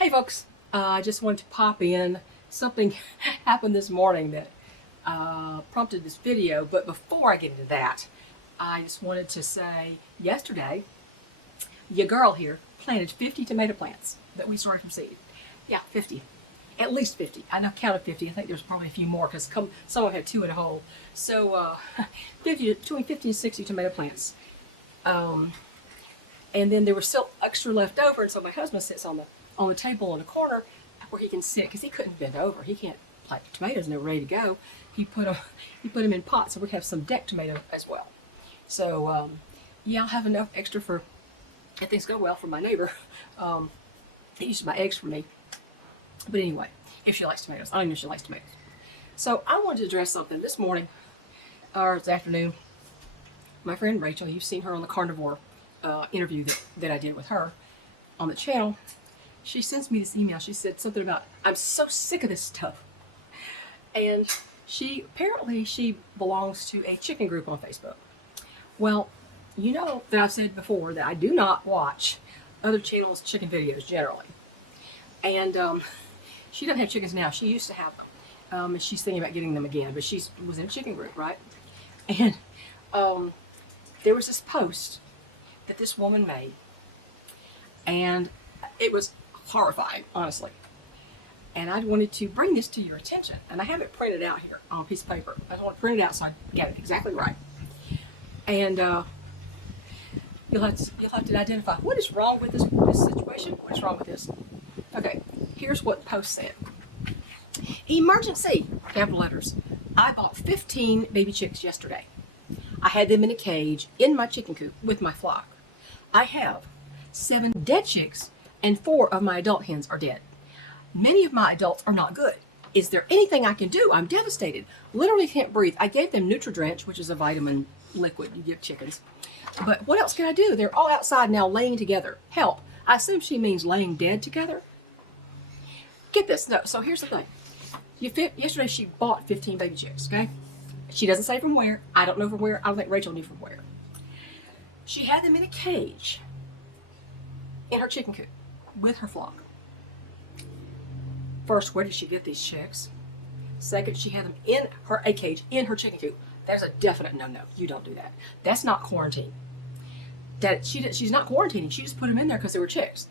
Hey folks, I just wanted to pop in. Something happened this morning that prompted this video, but before I get into that, I just wanted to say yesterday, your girl here planted 50 tomato plants that we started from seed. Yeah, 50. At least 50. I know counted 50. I think there's probably a few more because some of them had two in a hole. So between 50 and 60 tomato plants. And then there was still extra left over, and so my husband sits on the table in the corner where he can sit because he couldn't bend over. He can't plant tomatoes and they're ready to go. He put them in pots, so we have some deck tomato as well. So yeah, I'll have enough extra for if things go well for my neighbor. He uses my eggs for me. But anyway, if she likes tomatoes, I don't even know if she likes tomatoes. So I wanted to address something this morning or this afternoon. My friend Rachel, you've seen her on the carnivore interview that I did with her on the channel. She sends me this email. She said something about, I'm so sick of this stuff. And apparently she belongs to a chicken group on Facebook. Well, you know that I've said before that I do not watch other channels' chicken videos generally. And she doesn't have chickens now. She used to have them. And she's thinking about getting them again, but she was in a chicken group, right? And there was this post that this woman made, and it was horrifying, honestly. And I wanted to bring this to your attention, and I have it printed out here on a piece of paper. I want to print it out so I get it exactly right. And you'll have to identify what is wrong with this situation. What is wrong with this? Okay, here's what the post said. Emergency, capital letters. I bought 15 baby chicks yesterday. I had them in a cage in my chicken coop with my flock. I have 7 dead chicks and 4 of my adult hens are dead. Many of my adults are not good. Is there anything I can do? I'm devastated. Literally can't breathe. I gave them Nutri-Drench, which is a vitamin liquid you give chickens. But what else can I do? They're all outside now laying together. Help. I assume she means laying dead together. Get this. No. So here's the thing. Yesterday she bought 15 baby chicks, okay? She doesn't say from where. I don't know from where. I don't think Rachel knew from where. She had them in a cage in her chicken coop with her flock. First, where did she get these chicks? Second, she had them in a cage in her chicken coop. There's a definite no-no. You don't do that. That's not quarantine. She's not quarantining. She just put them in there because they were chicks.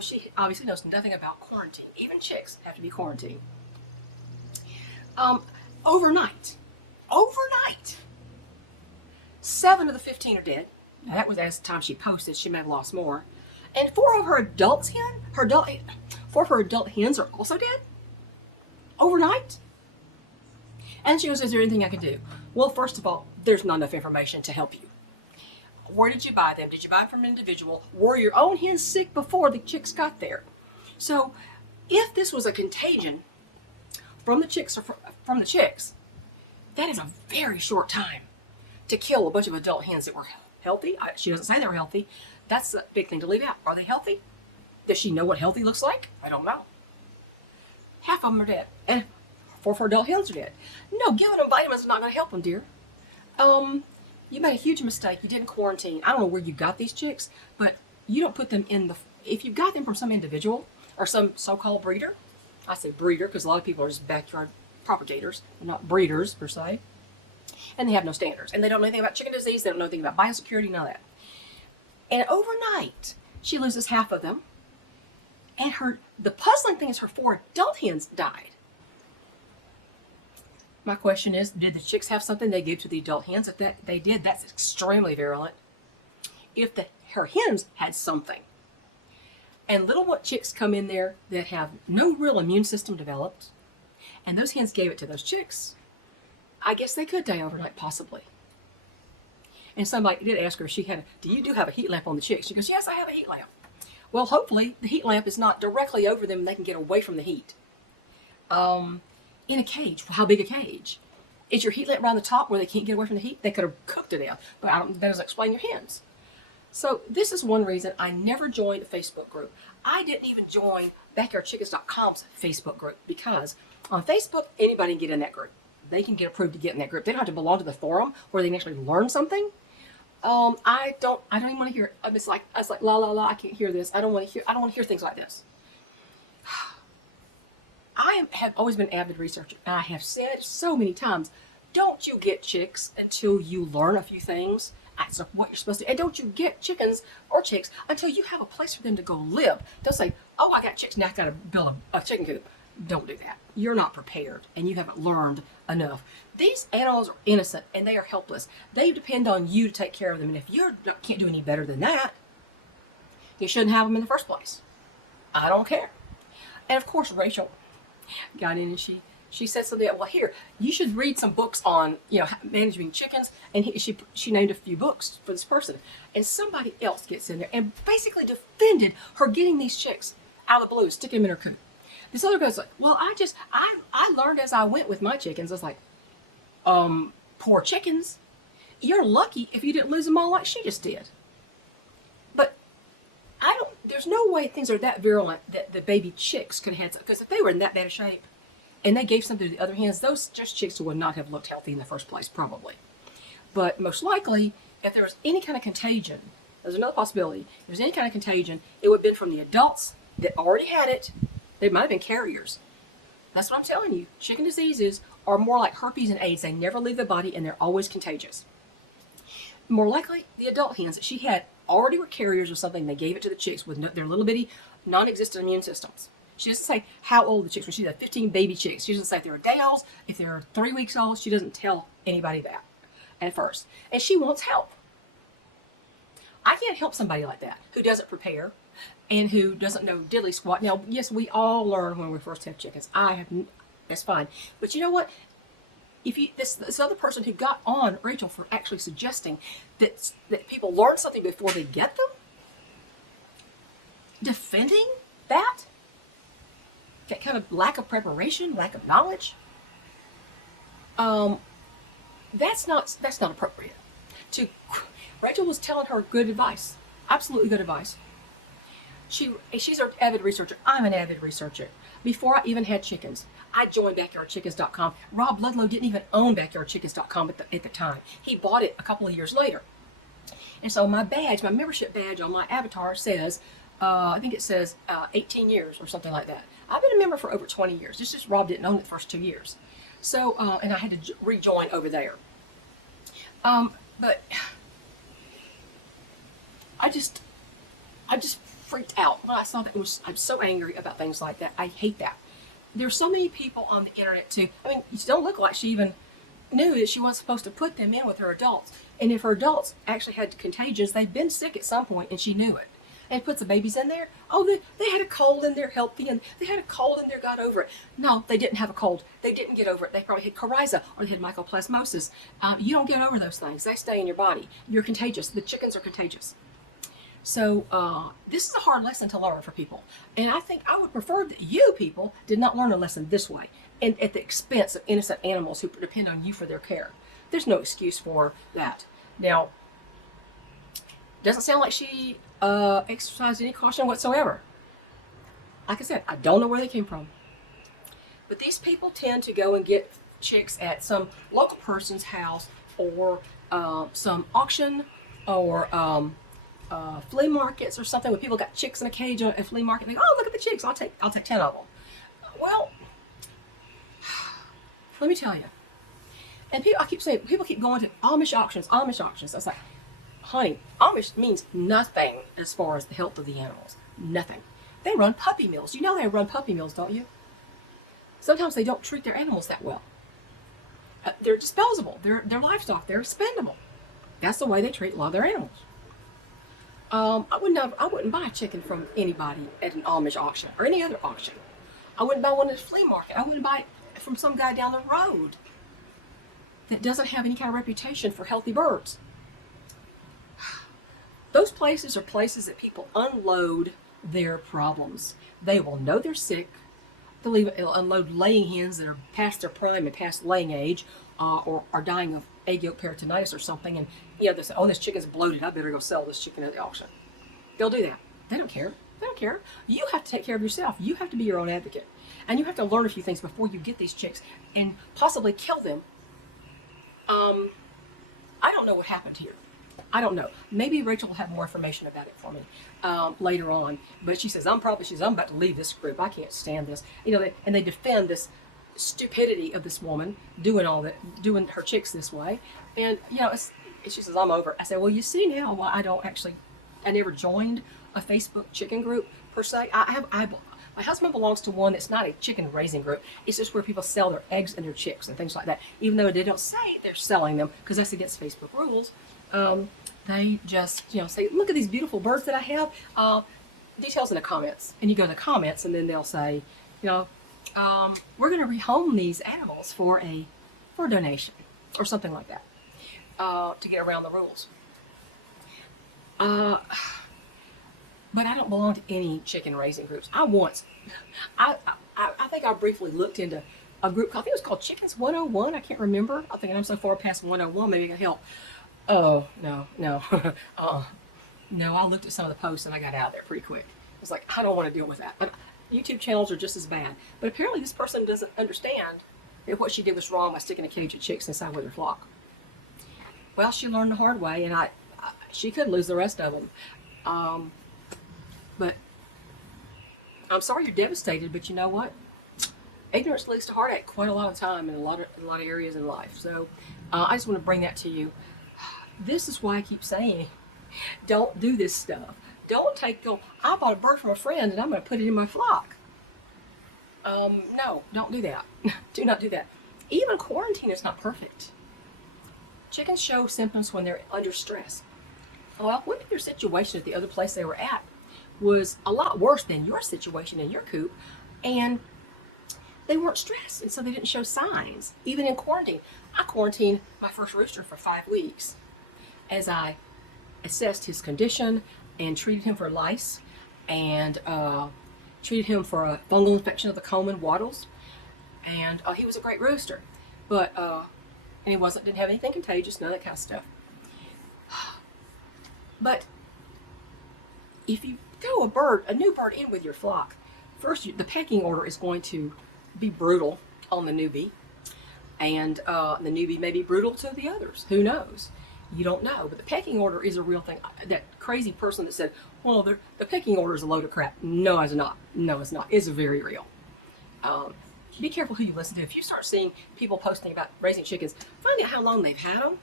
She obviously knows nothing about quarantine. Even chicks have to be quarantined. Overnight, 7 of the 15 are dead. Now, that was as the time she posted. She may have lost more. And 4 of her adult hens are also dead overnight. And she goes, is there anything I can do? Well, first of all, there's not enough information to help you. Where did you buy them? Did you buy them from an individual? Were your own hens sick before the chicks got there? So if this was a contagion from the chicks or from the chicks, that is a very short time to kill a bunch of adult hens that were healthy. She doesn't say they were healthy. That's a big thing to leave out. Are they healthy? Does she know what healthy looks like? I don't know. Half of them are dead. And 4 of her adult hens are dead. No, giving them vitamins is not going to help them, dear. You made a huge mistake. You didn't quarantine. I don't know where you got these chicks, but you don't put them in if you got them from some individual or some so-called breeder. I say breeder because a lot of people are just backyard propagators. They're not breeders, per se. And they have no standards. And they don't know anything about chicken disease. They don't know anything about biosecurity, none of that. And overnight, she loses half of them. And the puzzling thing is her 4 adult hens died. My question is, did the chicks have something they gave to the adult hens? If they did, that's extremely virulent. If her hens had something, and little chicks come in there that have no real immune system developed, and those hens gave it to those chicks, I guess they could die overnight, possibly. And somebody did ask her, do you have a heat lamp on the chicks? She goes, yes, I have a heat lamp. Well, hopefully the heat lamp is not directly over them and they can get away from the heat. In a cage, how big a cage? Is your heat lamp around the top where they can't get away from the heat? They could have cooked to death, but that doesn't explain your hens. So this is one reason I never joined a Facebook group. I didn't even join BackyardChickens.com's Facebook group because on Facebook, anybody can get in that group. They can get approved to get in that group. They don't have to belong to the forum where they can actually learn something. I don't even want to hear it. I was like, la la la, I can't hear this. I don't want to hear things like this. have always been an avid researcher. And I have said so many times, don't you get chicks until you learn a few things. That's what you're supposed to do. And don't you get chickens or chicks until you have a place for them to go live. Don't say, oh, I got chicks, now I got to build a chicken coop. Don't do that. You're not prepared and you haven't learned enough. These animals are innocent and they are helpless. They depend on you to take care of them. And if you can't do any better than that, you shouldn't have them in the first place. I don't care. And of course, Rachel got in and she said something, well, here, you should read some books on, managing chickens. And she named a few books for this person. And somebody else gets in there and basically defended her getting these chicks out of the blue, sticking them in her coop. This other guy's like, well, I learned as I went with my chickens. I was like, poor chickens. You're lucky if you didn't lose them all like she just did. But there's no way things are that virulent that the baby chicks could have had some, because if they were in that bad a shape and they gave something to the other hens, those just chicks would not have looked healthy in the first place, probably. But most likely, if there was any kind of contagion, there's another possibility, if there was any kind of contagion, it would have been from the adults that already had it. They might have been carriers. That's what I'm telling you. Chicken diseases are more like herpes and AIDS. They never leave the body and they're always contagious. More likely, the adult hens that she had already were carriers or something. They gave it to the chicks with their little bitty, non-existent immune systems. She doesn't say how old the chicks were. She had 15 baby chicks. She doesn't say if they're a day old, if they're 3 weeks old. She doesn't tell anybody that at first. And she wants help. I can't help somebody like that who doesn't prepare and who doesn't know diddly squat. Now, yes, we all learn when we first have chickens. That's fine. But you know what? If this other person who got on Rachel for actually suggesting that people learn something before they get them, defending that kind of lack of preparation, lack of knowledge, that's not appropriate. Rachel was telling her good advice, absolutely good advice. She's an avid researcher. I'm an avid researcher. Before I even had chickens, I joined backyardchickens.com. Rob Ludlow didn't even own backyardchickens.com at the time. He bought it a couple of years later. And so my membership badge on my avatar says, I think it says 18 years or something like that. I've been a member for over 20 years. It's just Rob didn't own it the first 2 years. So, and I had to rejoin over there. But I just freaked out when I saw that. I'm so angry about things like that. I hate that. There's so many people on the internet too. I mean, it don't look like she even knew that she wasn't supposed to put them in with her adults. And if her adults actually had contagions, they'd been sick at some point and she knew it. And puts the babies in there. Oh, they had a cold and they're healthy, and they had a cold and they got over it. No, they didn't have a cold. They didn't get over it. They probably had coryza or they had mycoplasmosis. You don't get over those things. They stay in your body. You're contagious. The chickens are contagious. So this is a hard lesson to learn for people. And I think I would prefer that you people did not learn a lesson this way and at the expense of innocent animals who depend on you for their care. There's no excuse for that. Now, doesn't sound like she exercised any caution whatsoever. Like I said, I don't know where they came from. But these people tend to go and get chicks at some local person's house or some auction or flea markets or something where people got chicks in a cage at a flea market and they go, oh, look at the chicks, I'll take 10 of them. Well, let me tell you. And people keep going to Amish auctions. I was like, honey, Amish means nothing as far as the health of the animals. Nothing. They run puppy mills. You know they run puppy mills, don't you? Sometimes they don't treat their animals that well. They're disposable. They're livestock. They're expendable. That's the way they treat a lot of their animals. I wouldn't buy a chicken from anybody at an Amish auction or any other auction. I wouldn't buy one at a flea market. I wouldn't buy it from some guy down the road that doesn't have any kind of reputation for healthy birds. Those places are places that people unload their problems. They will know they're sick. They'll unload laying hens that are past their prime and past laying age, or are dying of egg yolk peritonitis or something. And they say, oh, this chicken's bloated. I better go sell this chicken at the auction. They'll do that. They don't care. They don't care. You have to take care of yourself. You have to be your own advocate. And you have to learn a few things before you get these chicks and possibly kill them. I don't know what happened here. I don't know. Maybe Rachel will have more information about it for me later on. But she says, I'm about to leave this group. I can't stand this. You know, and they defend this stupidity of this woman doing all that, doing her chicks this way. And, you know, she says, I'm over. I said, well, you see now why I never joined a Facebook chicken group per se. My husband belongs to one that's not a chicken raising group. It's just where people sell their eggs and their chicks and things like that. Even though they don't say they're selling them, because that's against Facebook rules. They just, you know, say, look at these beautiful birds that I have. Details in the comments. And you go to the comments and then they'll say, you know, we're going to rehome these animals for a donation or something like that to get around the rules. But I don't belong to any chicken raising groups. I think I briefly looked into a group called, I think it was called Chickens 101. I can't remember. I think I'm so far past 101, maybe I can help. Oh, no. No, I looked at some of the posts and I got out of there pretty quick. I was like, I don't want to deal with that. But YouTube channels are just as bad. But apparently this person doesn't understand that what she did was wrong by sticking a cage of chicks inside with her flock. Well, she learned the hard way, and she could lose the rest of them. But I'm sorry you're devastated, but you know what? Ignorance leads to heartache quite a lot of time in a lot of areas in life. So I just want to bring that to you. This is why I keep saying, don't do this stuff. I bought a bird from a friend and I'm going to put it in my flock. No, don't do that. Do not do that. Even quarantine is not perfect. Chickens show symptoms when they're under stress. Well, what if your situation at the other place they were at was a lot worse than your situation in your coop, and they weren't stressed, and so they didn't show signs, even in quarantine. I quarantined my first rooster for 5 weeks as I assessed his condition and treated him for lice and treated him for a fungal infection of the comb and wattles. And he was a great rooster, but and he didn't have anything contagious, none of that kind of stuff. But if you throw a new bird in with your flock, first the pecking order is going to be brutal on the newbie, and the newbie may be brutal to the others. Who knows? You don't know. But the pecking order is a real thing. That crazy person that said, well, the pecking order is a load of crap. No, it's not. No, it's not. It's very real. Be careful who you listen to. If you start seeing people posting about raising chickens, find out how long they've had them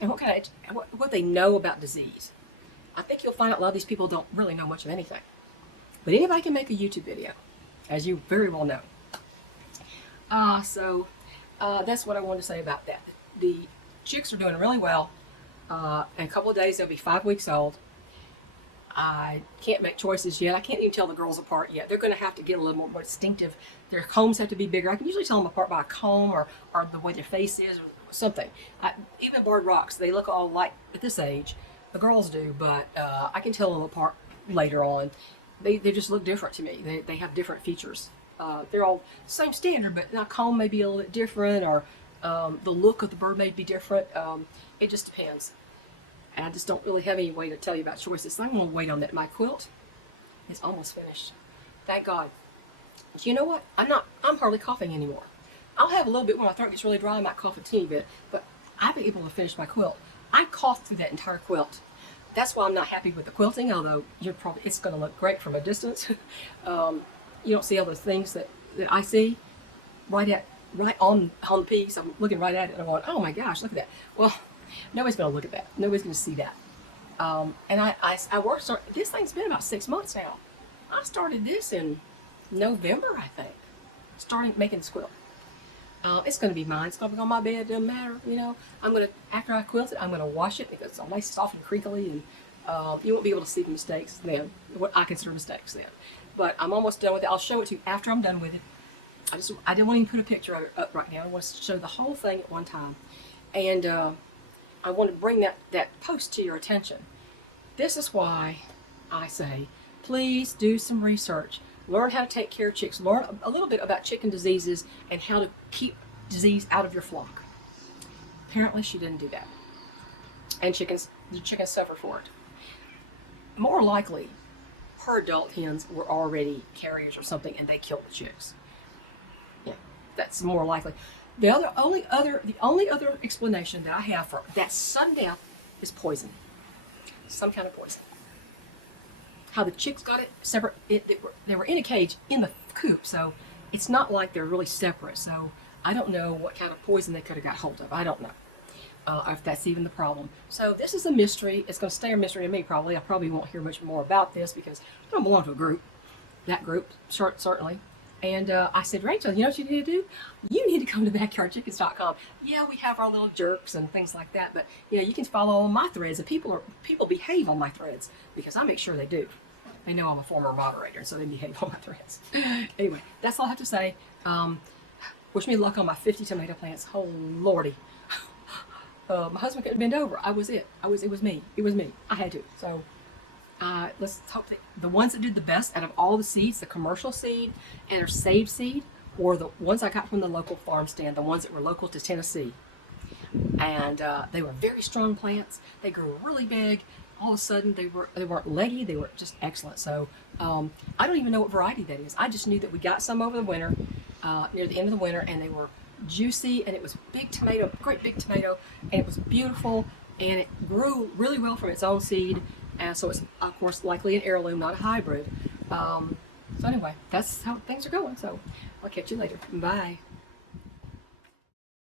and what they know about disease. I think you'll find out a lot of these people don't really know much of anything. But anybody can make a YouTube video, as you very well know. So that's what I wanted to say about that. The chicks are doing really well. In a couple of days, they'll be 5 weeks old. I can't make choices yet. I can't even tell the girls apart yet. They're going to have to get a little more distinctive. Their combs have to be bigger. I can usually tell them apart by a comb or the way their face is or something. Even barred rocks, they look all like at this age. The girls do, but I can tell them apart later on. They just look different to me. They have different features. They're all same standard, but the comb may be a little bit different, or the look of the bird may be different. It just depends. And I just don't really have any way to tell you about choices. So I'm going to wait on that. My quilt is almost finished. Thank God. But you know what? I'm hardly coughing anymore. I'll have a little bit when my throat gets really dry. I might cough a teeny bit, but I've been able to finish my quilt. I coughed through that entire quilt. That's why I'm not happy with the quilting, although it's going to look great from a distance. You don't see all those things that I see right on the piece. I'm looking right at it and I'm going, oh my gosh, look at that. Well, nobody's going to look at that. Nobody's going to see that. And I worked, this thing's been about 6 months now. I started this in November, I think. Starting making this quilt. It's going to be mine. It's going to be on my bed. It doesn't matter, you know. After I quilt it, I'm going to wash it because it's all nice, soft, and crinkly, and you won't be able to see the mistakes then, what I consider mistakes then. But I'm almost done with it. I'll show it to you after I'm done with it. I didn't want to even put a picture of it up right now. I want to show the whole thing at one time. And I want to bring that post to your attention. This is why I say, please do some research. Learn how to take care of chicks. Learn a little bit about chicken diseases and how to keep disease out of your flock. Apparently she didn't do that. And the chickens suffer for it. More likely, her adult hens were already carriers or something and they killed the chicks. Yeah, that's more likely. The only other explanation that I have for that sudden death is poison. some kind of poison. How the chicks got it separate, they were in a cage in the coop, so it's not like they're really separate. So I don't know what kind of poison they could have got hold of. I don't know if that's even the problem. So this is a mystery. It's going to stay a mystery to me probably. I probably won't hear much more about this because I don't belong to a group. That group, certainly. And I said, Rachel, you know what you need to do? You need to come to backyardchickens.com. Yeah, we have our little jerks and things like that, but you know, you can follow all my threads, and people behave on my threads because I make sure they do. They know I'm a former moderator, so they behave on my threads. Anyway, that's all I have to say. Wish me luck on my 50 tomato plants. Oh lordy, my husband couldn't bend over. It was me. It was me. I had to. So. Let's hope that the ones that did the best out of all the seeds, the commercial seed and our saved seed, were the ones I got from the local farm stand, the ones that were local to Tennessee. And they were very strong plants. They grew really big. All of a sudden, they weren't leggy. They were just excellent. So I don't even know what variety that is. I just knew that we got some over the winter, near the end of the winter, and they were juicy, and it was big tomato, great big tomato, and it was beautiful, and it grew really well from its own seed. And so it's, of course, likely an heirloom, not a hybrid. So anyway, that's how things are going. So I'll catch you later. Bye.